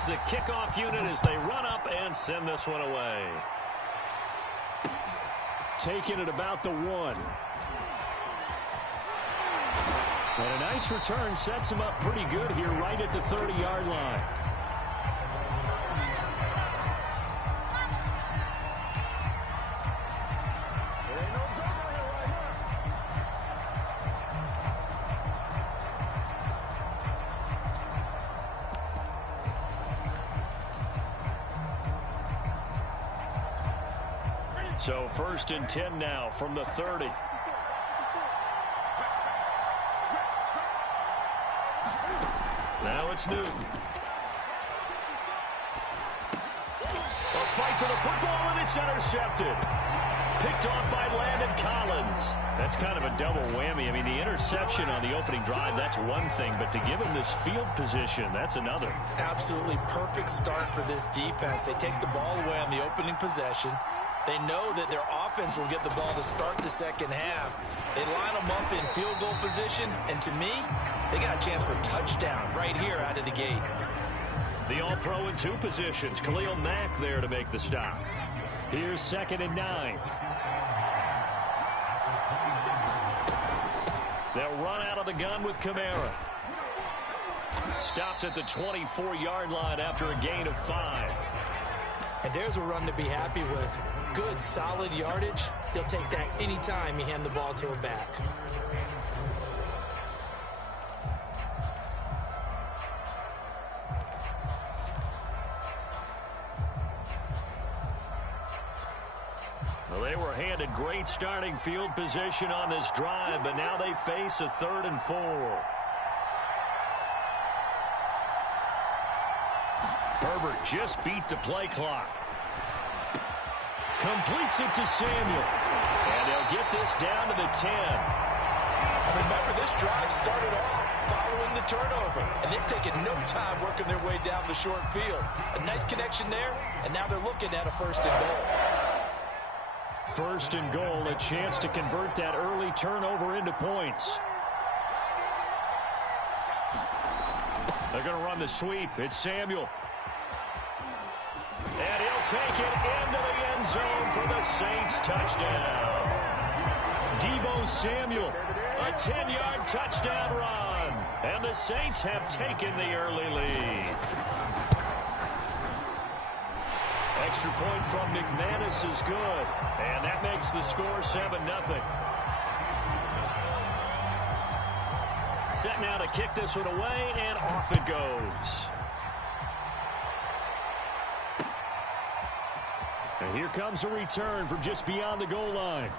is the kickoff unit as they run up and send this one away. Taking it about the 1. And a nice return sets him up pretty good here right at the 30-yard line. So 1st and 10 now from the 30. Now it's Newton. A fight for the football, and it's intercepted. Picked off by Landon Collins. That's kind of a double whammy. I mean, the interception on the opening drive, that's one thing, but to give him this field position, that's another. Absolutely perfect start for this defense. They take the ball away on the opening possession. They know that their offense will get the ball to start the second half. They line them up in field goal position, and to me, they got a chance for a touchdown right here out of the gate. The All-Pro in 2 positions. Khalil Mack there to make the stop. Here's 2nd and 9. They'll run out of the gun with Kamara. Stopped at the 24-yard line after a gain of 5. And there's a run to be happy with. Good, solid yardage. They'll take that anytime you hand the ball to a back. Well, they were handed great starting field position on this drive, but now they face a 3rd and 4. Herbert just beat the play clock. Completes it to Samuel. And they'll get this down to the 10. And remember, this drive started off following the turnover. And they've taken no time working their way down the short field. A nice connection there, and now they're looking at a 1st and goal. 1st and goal, a chance to convert that early turnover into points. They're going to run the sweep. It's Samuel. And he'll take it into the end zone for the Saints touchdown. Deebo Samuel, a 10-yard touchdown run. And the Saints have taken the early lead. Extra point from McManus is good. And that makes the score 7-0. Set now to kick this one away, and off it goes. And here comes a return from just beyond the goal line.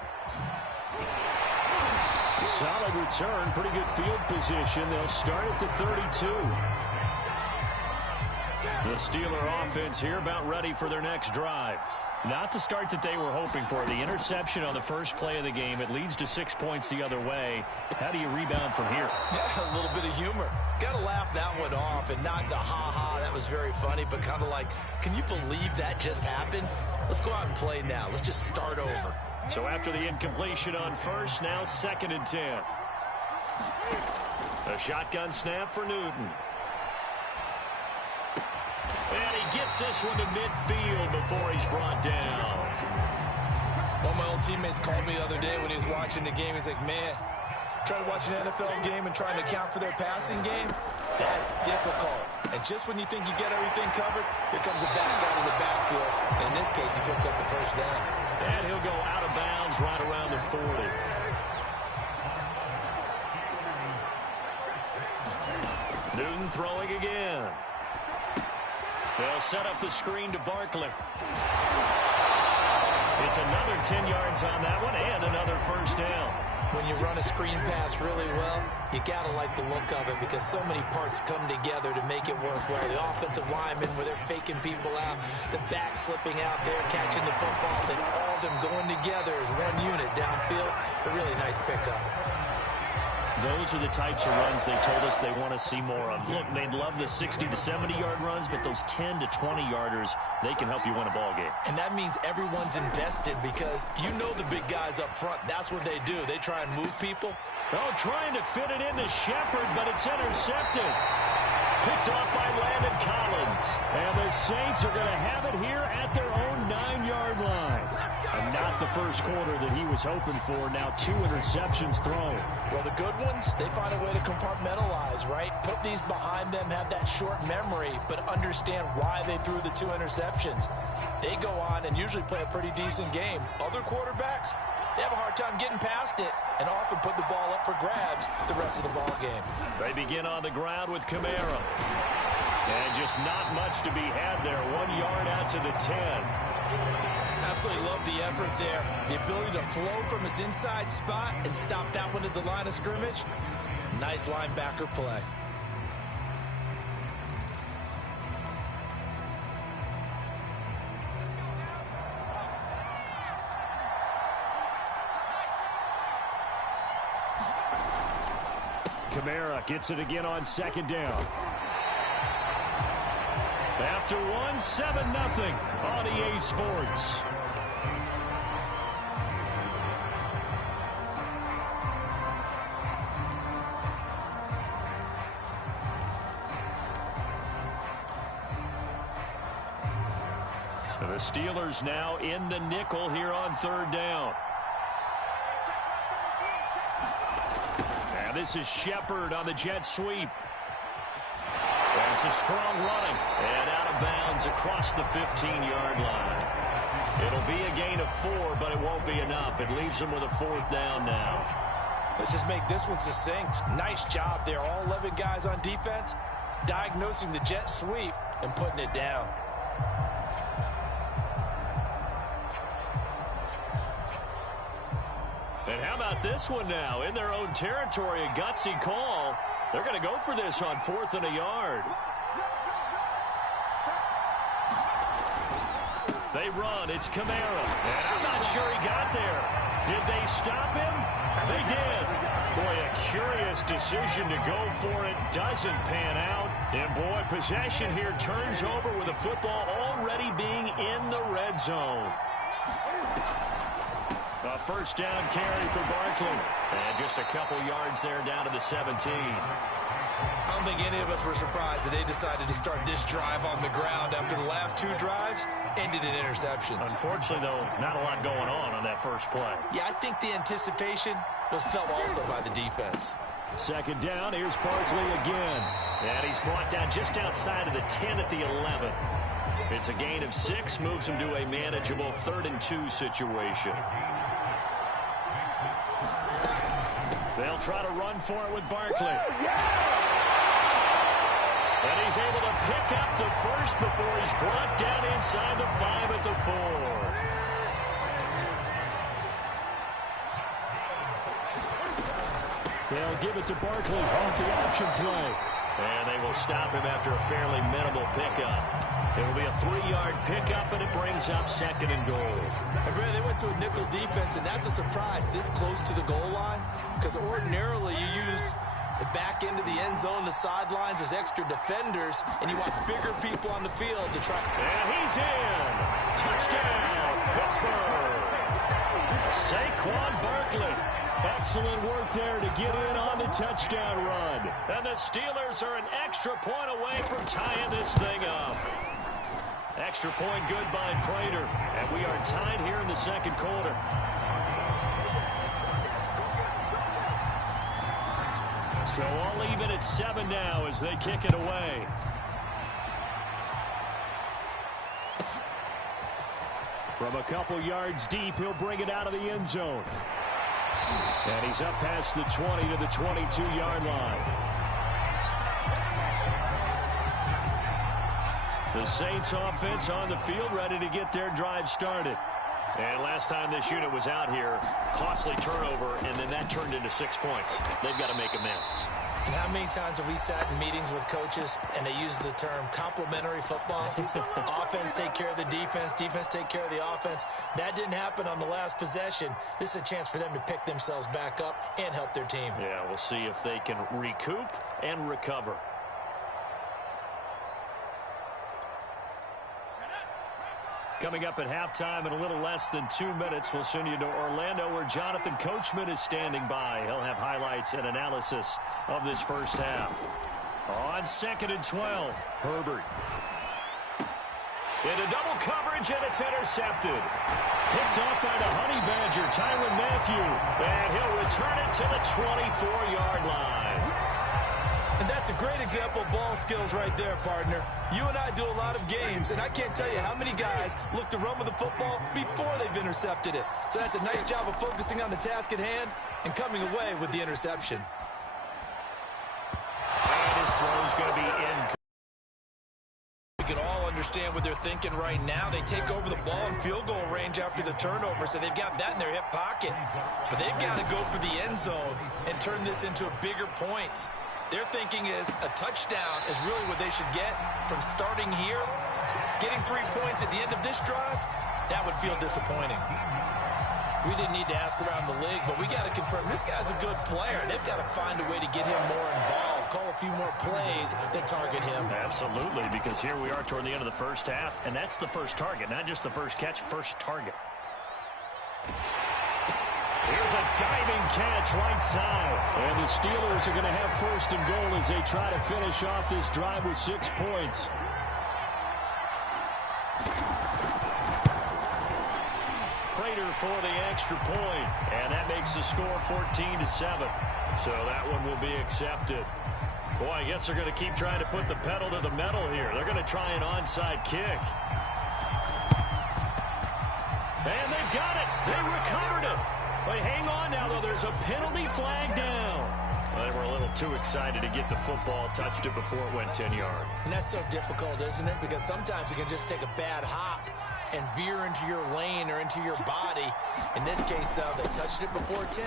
Solid return, pretty good field position. They'll start at the 32. The Steeler offense here about ready for their next drive. Not the start that they were hoping for. The interception on the first play of the game. It leads to 6 points the other way. How do you rebound from here? Yeah, a little bit of humor. Got to laugh that one off and not the ha-ha. That was very funny, but kind of like, can you believe that just happened? Let's go out and play now. Let's just start over. So after the incompletion on first, now 2nd and 10. A shotgun snap for Newton. And he gets this one to midfield before he's brought down. One of my old teammates called me the other day when he was watching the game. He's like, man, trying to watch an NFL game and trying to account for their passing game, that's difficult. And just when you think you get everything covered, here comes a back out of the backfield. And in this case, he picks up the 1st down. And he'll go out of bounds right around the 40. Newton throwing again. They'll set up the screen to Barkley. It's another 10 yards on that one and another 1st down. When you run a screen pass really well, you got to like the look of it because so many parts come together to make it work well. The offensive linemen, where they're faking people out, the back slipping out there, catching the football, then all of them going together as one unit downfield. A really nice pickup. Those are the types of runs they told us they want to see more of. Look, they'd love the 60 to 70-yard runs, but those 10 to 20-yarders, they can help you win a ball game. And that means everyone's invested because you know the big guys up front. That's what they do. They try and move people. Oh, trying to fit it into Shepard, but it's intercepted. Picked off by Landon Collins. Saints are going to have it here at their own 9-yard line. And not the first quarter that he was hoping for. Now 2 interceptions thrown. Well, the good ones, they find a way to compartmentalize, right? Put these behind them, have that short memory, but understand why they threw the 2 interceptions. They go on and usually play a pretty decent game. Other quarterbacks, they have a hard time getting past it and often put the ball up for grabs the rest of the ball game. They begin on the ground with Kamara. And just not much to be had there. 1 yard out to the 10. Absolutely love the effort there. The ability to flow from his inside spot and stop that one at the line of scrimmage. Nice linebacker play. Kamara gets it again on 2nd down. After 1, 7-0 on EA Sports. The Steelers now in the nickel here on 3rd down. And this is Shepard on the jet sweep. And some strong running. And out of bounds across the 15-yard line. It'll be a gain of 4, but it won't be enough. It leaves them with a 4th down now. Let's just make this one succinct. Nice job there. All 11 guys on defense diagnosing the jet sweep and putting it down. And how about this one now? In their own territory, a gutsy call. They're going to go for this on 4th and a yard. They run. It's Kamara. And I'm not sure he got there. Did they stop him? They did. Boy, a curious decision to go for it. Doesn't pan out. And boy, possession here turns over with the football already being in the red zone. A 1st down carry for Barkley. And just a couple yards there down to the 17. I don't think any of us were surprised that they decided to start this drive on the ground after the last 2 drives ended in interceptions. Unfortunately, though, not a lot going on that first play. Yeah, I think the anticipation was felt also by the defense. 2nd down, here's Barkley again. And he's brought down just outside of the 10 at the 11. It's a gain of 6, moves him to a manageable 3rd and 2 situation. They'll try to run for it with Barkley. And he's able to pick up the first before he's brought down inside the 5 at the 4. They'll give it to Barkley off the option play. And they will stop him after a fairly minimal pickup. It will be a 3-yard pickup, and it brings up 2nd and goal. And Brad, they went to a nickel defense, and that's a surprise this close to the goal line, because ordinarily you use the back end of the end zone, the sidelines as extra defenders, and you want bigger people on the field to try. And he's in. Touchdown, Pittsburgh. Saquon Barkley. Excellent work there to get in on the touchdown run. And the Steelers are an extra point away from tying this thing up. Extra point good by Prater. And we are tied here in the 2nd quarter. So all even at 7 now as they kick it away. From a couple yards deep, he'll bring it out of the end zone. And he's up past the 20 to the 22-yard line. The Saints offense on the field ready to get their drive started. And last time this unit was out here, costly turnover, and then that turned into 6 points. They've got to make amends. And how many times have we sat in meetings with coaches and they use the term complementary football? Offense take care of the defense, defense take care of the offense. That didn't happen on the last possession. This is a chance for them to pick themselves back up and help their team. Yeah, we'll see if they can recoup and recover. Coming up at halftime in a little less than 2 minutes, we'll send you to Orlando where Jonathan Coachman is standing by. He'll have highlights and analysis of this first half. On 2nd and 12, Herbert. Into double coverage, and it's intercepted. Picked off by the Honey Badger, Tyrann Mathieu. And he'll return it to the 24-yard line. And that's a great example of ball skills right there, partner. You and I do a lot of games, and I can't tell you how many guys look to run with the football before they've intercepted it. So that's a nice job of focusing on the task at hand and coming away with the interception. And his throw's going to be in. We can all understand what they're thinking right now. They take over the ball in field goal range after the turnover, so they've got that in their hip pocket. But they've got to go for the end zone and turn this into a bigger points. Their thinking is a touchdown is really what they should get from starting here. Getting 3 points at the end of this drive, that would feel disappointing. We didn't need to ask around the league, but we got to confirm this guy's a good player. They've got to find a way to get him more involved, call a few more plays that target him. Absolutely, because here we are toward the end of the first half, and that's the first target, not just the first catch, first target. Here's a diving catch right side. And the Steelers are going to have first and goal as they try to finish off this drive with 6 points. Prater for the extra point. And that makes the score 14-7. So that one will be accepted. Boy, I guess they're going to keep trying to put the pedal to the metal here. They're going to try an onside kick. And they've got it. They recovered it. But hang on now, though. There's a penalty flag down. Well, they were a little too excited to get the football, touched it before it went 10 yards. And that's so difficult, isn't it? Because sometimes you can just take a bad hop and veer into your lane or into your body. In this case, though, they touched it before 10.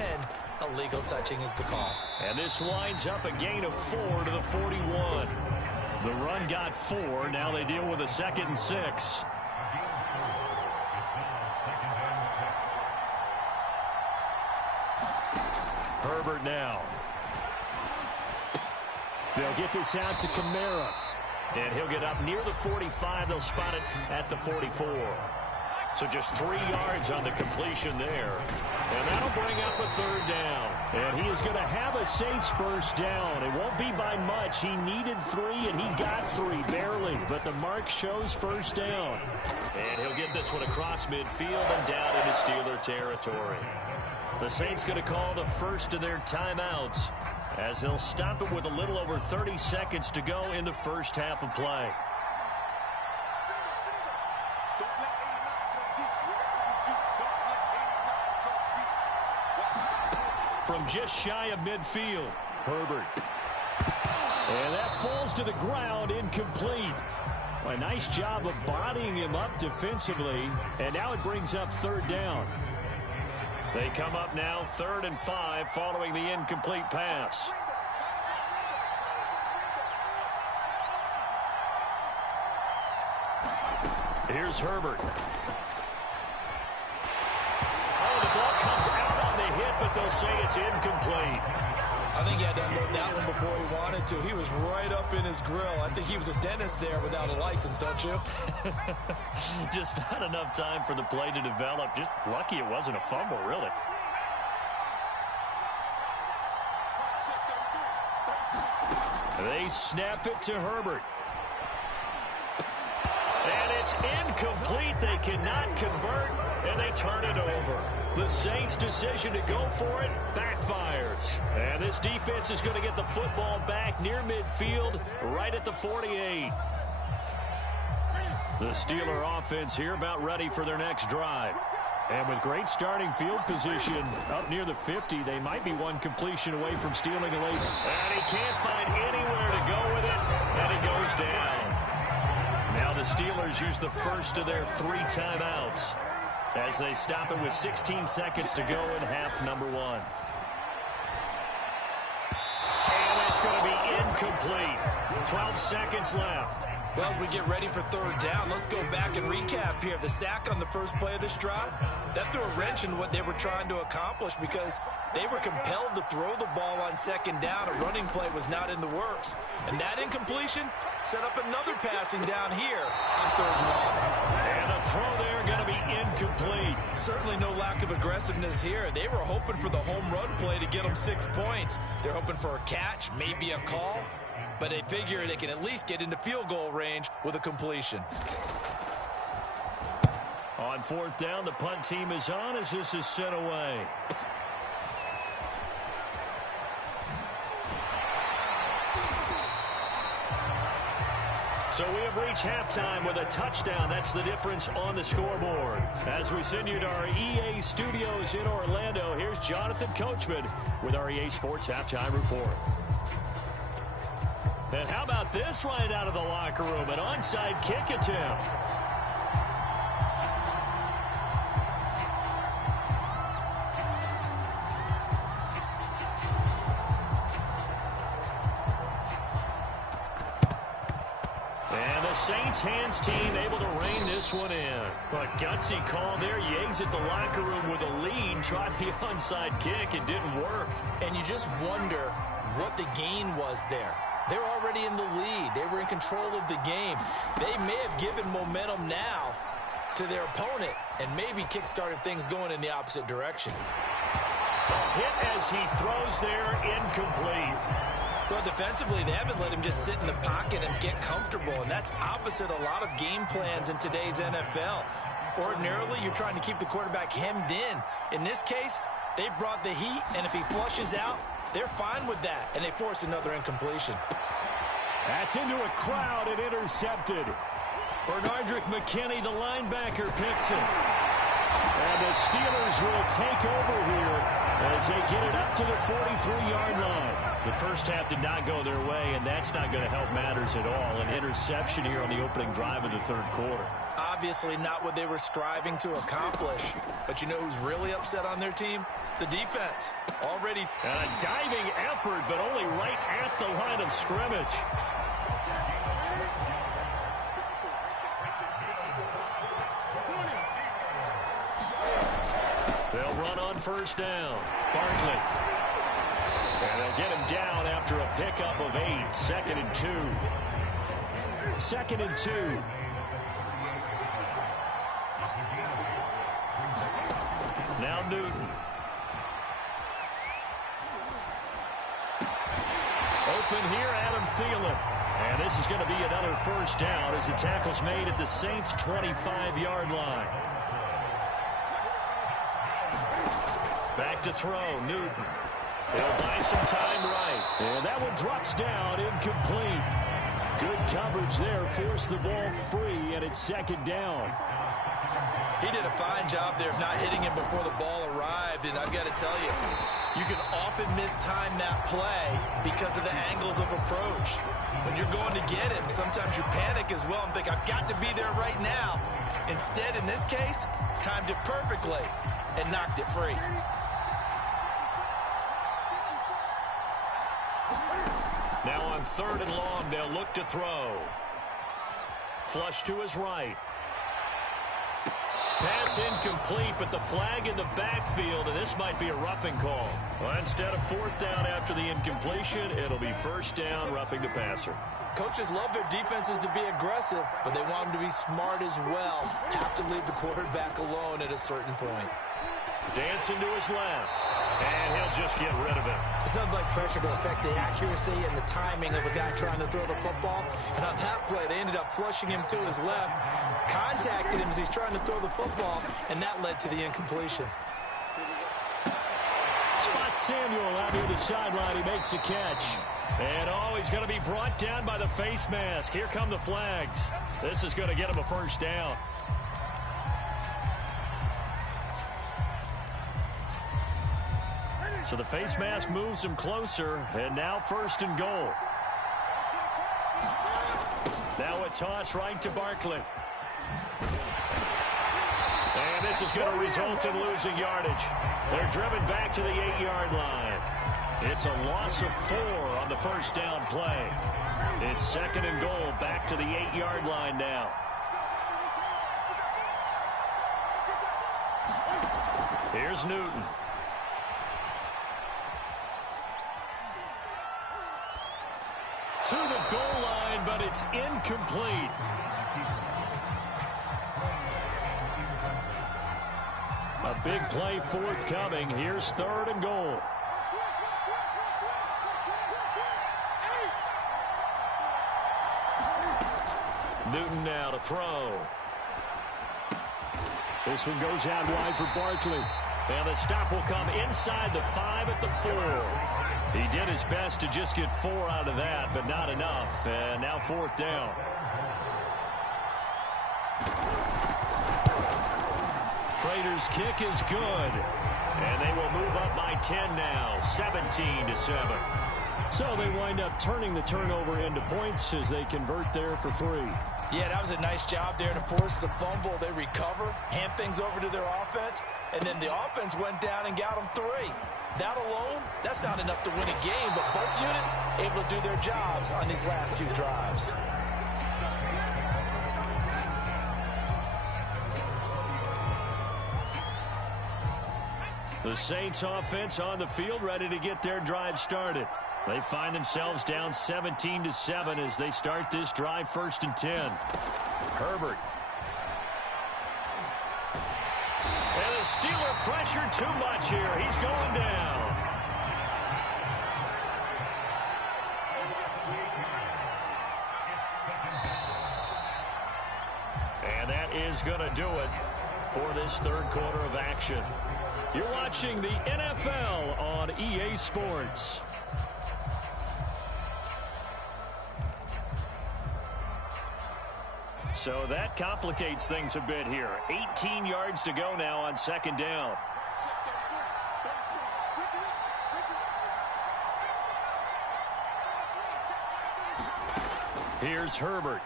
Illegal touching is the call. And this winds up a gain of 4 to the 41. The run got 4. Now they deal with a 2nd and 6. Herbert now. They'll get this out to Kamara. And he'll get up near the 45. They'll spot it at the 44. So just 3 yards on the completion there. And that'll bring up a 3rd down. And he is going to have a Saints first down. It won't be by much. He needed 3, and he got 3, barely. But the mark shows first down. And he'll get this one across midfield and down into Steeler territory. The Saints going to call the first of their timeouts as they'll stop it with a little over 30 seconds to go in the first half of play. From just shy of midfield, Herbert. And that falls to the ground, incomplete. A nice job of bodying him up defensively, and now it brings up 3rd down. They come up now 3rd and 5 following the incomplete pass. Here's Herbert. Oh, the ball comes out on the hit, but they'll say it's incomplete. I think he had to unload that one before he wanted to. He was right up in his grill. I think he was a dentist there without a license, don't you? Just not enough time for the play to develop. Just lucky it wasn't a fumble, really. They snap it to Herbert. And it's incomplete. They cannot convert, and they turn it over. The Saints' decision to go for it backfires. And this defense is going to get the football back near midfield, right at the 48. The Steeler offense here about ready for their next drive. And with great starting field position up near the 50, they might be one completion away from stealing a late. And he can't find anywhere to go with it, and he goes down. Now the Steelers use the first of their 3 timeouts as they stop it with 16 seconds to go in half number 1. And it's going to be incomplete. 12 seconds left. Well, as we get ready for 3rd down, let's go back and recap here. The sack on the first play of this drive, that threw a wrench in what they were trying to accomplish because they were compelled to throw the ball on 2nd down. A running play was not in the works. And that incompletion set up another passing down here on 3rd and long. And the throw there going to be incomplete. Certainly no lack of aggressiveness here. They were hoping for the home run play to get them 6 points. They're hoping for a catch, maybe a call. But they figure they can at least get into field goal range with a completion. On fourth down, the punt team is on as this is sent away. So we have reached halftime with a touchdown. That's the difference on the scoreboard. As we send you to our EA studios in Orlando, here's Jonathan Coachman with our EA Sports Halftime Report. And how about this right out of the locker room? An onside kick attempt. Saints hands team able to rein this one in. But gutsy call there. Yates at the locker room with a lead. Tried the onside kick. It didn't work. And you just wonder what the gain was there. They're already in the lead. They were in control of the game. They may have given momentum now to their opponent and maybe kick-started things going in the opposite direction. A hit as he throws there, incomplete. Well, defensively, they haven't let him just sit in the pocket and get comfortable, and that's opposite a lot of game plans in today's NFL. Ordinarily, you're trying to keep the quarterback hemmed in. In this case, they brought the heat, and if he flushes out, they're fine with that, and they force another incompletion. That's into a crowd and intercepted. Bernardrick McKinney, the linebacker, picks it. And the Steelers will take over here as they get it up to the 43-yard line. The first half did not go their way, and that's not going to help matters at all. An interception here on the opening drive of the third quarter. Obviously not what they were striving to accomplish. But you know who's really upset on their team? The defense. Already. And a diving effort, but only right at the line of scrimmage. They'll run on first down. Barkley. And they'll get him down after a pickup of 8. 2nd and 2. 2nd and 2. Now Newton. Open here, Adam Thielen. And this is going to be another first down as the tackle's made at the Saints' 25-yard line. Back to throw, Newton. He'll buy some time right. And that one drops down, incomplete. Good coverage there, forced the ball free, and it's 2nd down. He did a fine job there of not hitting him before the ball arrived, and I've got to tell you, you can often mistime that play because of the angles of approach. When you're going to get him, sometimes you panic as well and think, I've got to be there right now. Instead, in this case, timed it perfectly and knocked it free. Now on 3rd and long, they'll look to throw. Flush to his right. Pass incomplete, but the flag in the backfield, and this might be a roughing call. Well, instead of 4th down after the incompletion, it'll be 1st down, roughing the passer. Coaches love their defenses to be aggressive, but they want them to be smart as well. Have to leave the quarterback alone at a certain point. Dancing to his left, and he'll just get rid of it. It's nothing like pressure to affect the accuracy and the timing of a guy trying to throw the football. And on that play, they ended up flushing him to his left, contacted him as he's trying to throw the football, and that led to the incompletion. Spot Samuel out near the sideline. He makes the catch. And he's going to be brought down by the face mask. Here come the flags. This is going to get him a 1st down. So the face mask moves him closer, and now 1st and goal. Now a toss right to Barkley. And this is going to result in losing yardage. They're driven back to the 8-yard line. It's a loss of 4 on the 1st down play. It's 2nd and goal, back to the 8-yard line now. Here's Newton. To the goal line, but it's incomplete. A big play forthcoming. Here's 3rd and goal. Newton now to throw. This one goes out wide for Barkley. And the stop will come inside the 5 at the 4. He did his best to just get 4 out of that, but not enough. And now 4th down. Prater's kick is good. And they will move up by 10 now, 17-7. So they wind up turning the turnover into points as they convert there for 3. Yeah, that was a nice job there to force the fumble. They recover, hand things over to their offense, and then the offense went down and got them 3. That alone, that's not enough to win a game, but both units able to do their jobs on these last 2 drives. The Saints offense on the field ready to get their drive started. They find themselves down 17-7 as they start this drive 1st and 10. Herbert. And the Steeler pressure too much here. He's going down. And that is going to do it for this 3rd quarter of action. You're watching the NFL on EA Sports. So that complicates things a bit here. 18 yards to go now on 2nd down. Here's Herbert.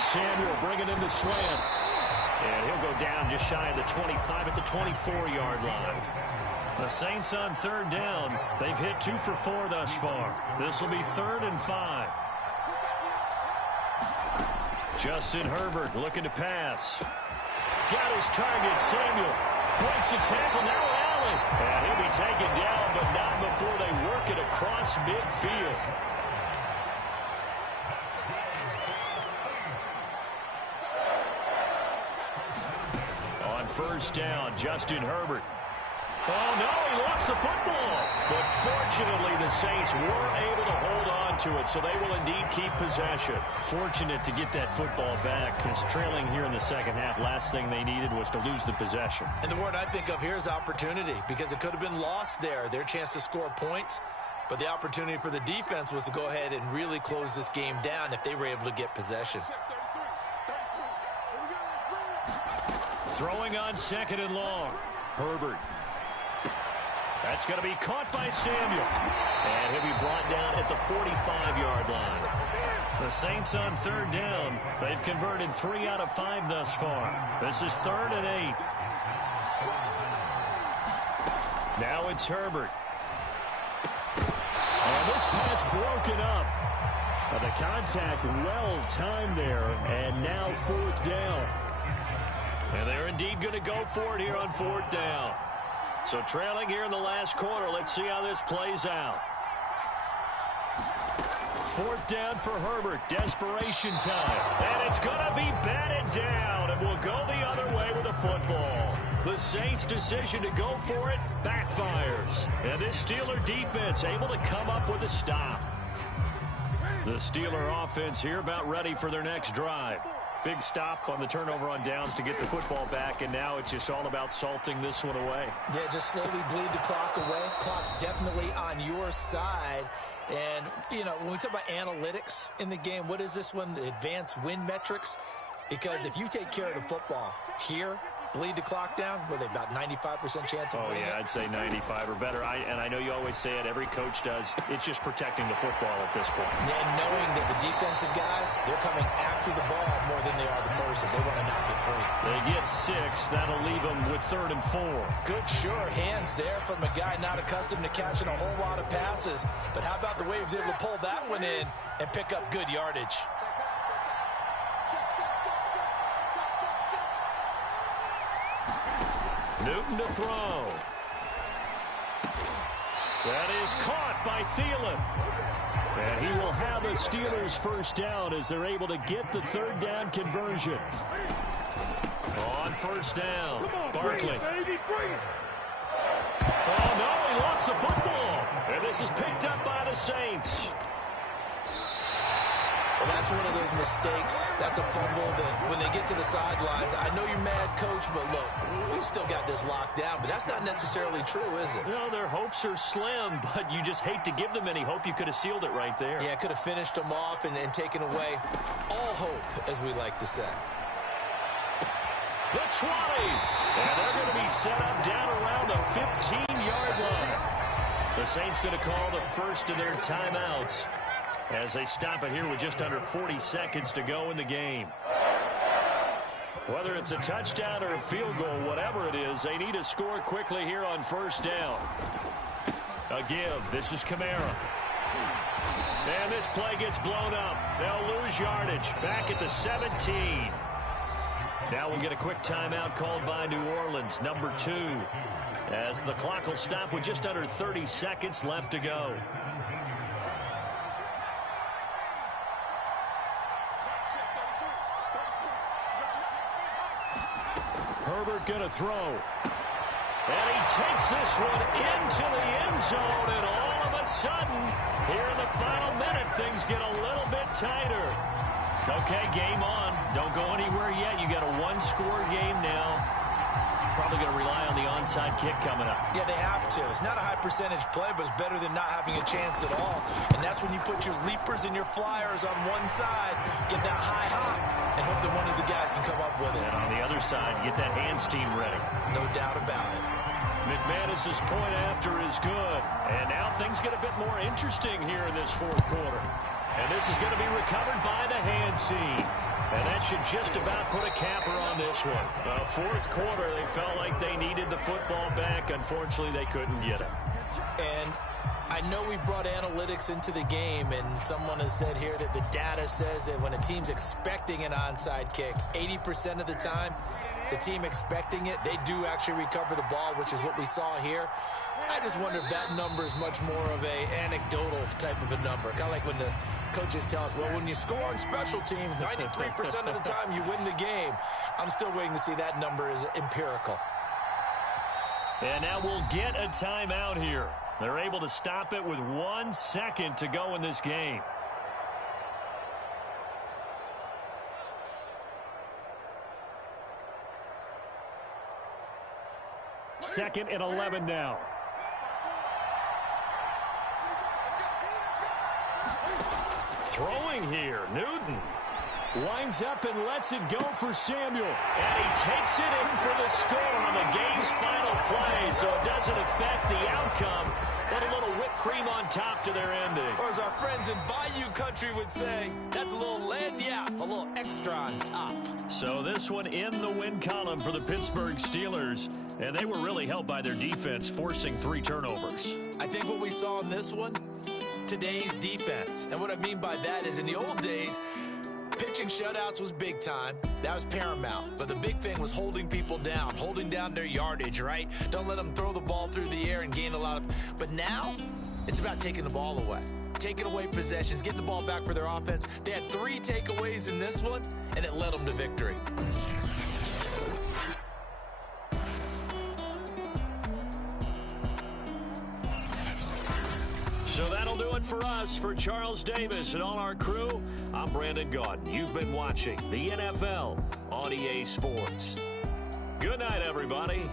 Samuel bringing in the slant. And he'll go down just shy of the 25 at the 24-yard line. The Saints on 3rd down. They've hit 2 for 4 thus far. This will be 3rd and 5. Justin Herbert looking to pass. Got his target, Samuel. Breaks the tackle, now Allen. And he'll be taken down, but not before they work it across midfield. On 1st down, Justin Herbert. Oh, no, he lost the football. But fortunately, the Saints were able to hold on to it, so they will indeed keep possession. Fortunate to get that football back, because trailing here in the 2nd half, last thing they needed was to lose the possession. And the word I think of here is opportunity, because it could have been lost there, their chance to score points. But the opportunity for the defense was to go ahead and really close this game down if they were able to get possession. Throwing on 2nd and long. Herbert. That's going to be caught by Samuel. And he'll be brought down at the 45-yard line. The Saints on 3rd down. They've converted 3 out of 5 thus far. This is 3rd and 8. Now it's Herbert. And this pass broken up. The contact well timed there. And now 4th down. And they're indeed going to go for it here on 4th down. So trailing here in the last quarter. Let's see how this plays out. 4th down for Herbert. Desperation time. And it's going to be batted down. And will go the other way with the football. The Saints' decision to go for it backfires. And this Steeler defense able to come up with a stop. The Steeler offense here about ready for their next drive. Big stop on the turnover on downs to get the football back, and now it's just all about salting this one away. Yeah, just slowly bleed the clock away. Clock's definitely on your side. And, you know, when we talk about analytics in the game, what is this one? Advanced win metrics? Because if you take care of the football here, bleed the clock down, were they about 95% chance of winning it? I'd say 95 or better. And I know you always say it, every coach does. It's just protecting the football at this point. And knowing that the defensive guys, they're coming after the ball more than they are the person. They want to knock it free. They get 6. That'll leave them with 3rd and 4. Good sure hands there from a guy not accustomed to catching a whole lot of passes. But how about the way he was able to pull that one in and pick up good yardage? Newton to throw. That is caught by Thielen. And he will have a Steelers 1st down as they're able to get the 3rd down conversion. On 1st down, Barkley. Oh, no, he lost the football. And this is picked up by the Saints. And that's one of those mistakes. That's a fumble that when they get to the sidelines, I know you're mad, Coach, but look, we've still got this locked down. But that's not necessarily true, is it? No, their hopes are slim, but you just hate to give them any hope. You could have sealed it right there. Yeah, could have finished them off and taken away all hope, as we like to say. The 20. And they're going to be set up down around the 15-yard line. The Saints going to call the first of their timeouts as they stop it here with just under 40 seconds to go in the game. Whether it's a touchdown or a field goal, whatever it is, they need to score quickly here on first down. A give. This is Kamara. And this play gets blown up. They'll lose yardage. Back at the 17. Now we'll get a quick timeout called by New Orleans, number 2. As the clock will stop with just under 30 seconds left to go. Herbert going to throw. And he takes this one into the end zone. And all of a sudden, here in the final minute, things get a little bit tighter. Okay, game on. Don't go anywhere yet. You got a one-score game now. Probably going to rely on the onside kick coming up. Yeah, they have to. It's not a high percentage play, but it's better than not having a chance at all. And that's when you put your leapers and your flyers on one side, get that high hop, and hope that one of the guys can come up with it. And on the other side, get that hands team ready. No doubt about it. McManus's point after is good. And now things get a bit more interesting here in this fourth quarter. And this is going to be recovered by the hands team. And that should just about put a capper on this one. Fourth quarter, they felt like they needed the football back. Unfortunately, they couldn't get it. And I know we brought analytics into the game, and someone has said here that the data says that when a team's expecting an onside kick, 80% of the time, the team expecting it, they do actually recover the ball, which is what we saw here. I just wonder if that number is much more of a anecdotal type of a number. Kind of like when the coaches tell us, well, when you score on special teams, 93% of the time you win the game. I'm still waiting to see that number is empirical. And now we'll get a timeout here. They're able to stop it with 1 second to go in this game. Second and 11 now. Throwing here, Newton winds up and lets it go for Samuel. And he takes it in for the score on the game's final play, so it doesn't affect the outcome, but a little whipped cream on top to their ending. Or as our friends in Bayou Country would say, that's a little lagniappe, a little extra on top. So this one in the win column for the Pittsburgh Steelers, and they were really helped by their defense, forcing 3 turnovers. I think what we saw in this one, today's defense. And what I mean by that is in the old days, pitching shutouts was big time. That was paramount. But the big thing was holding people down, holding down their yardage, right? Don't let them throw the ball through the air and gain a lot of... But now, it's about taking the ball away. Taking away possessions, getting the ball back for their offense. They had 3 takeaways in this one, and it led them to victory. So that'll do it for us. For Charles Davis and all our crew, I'm Brandon Gaudin. You've been watching the NFL on EA Sports. Good night, everybody.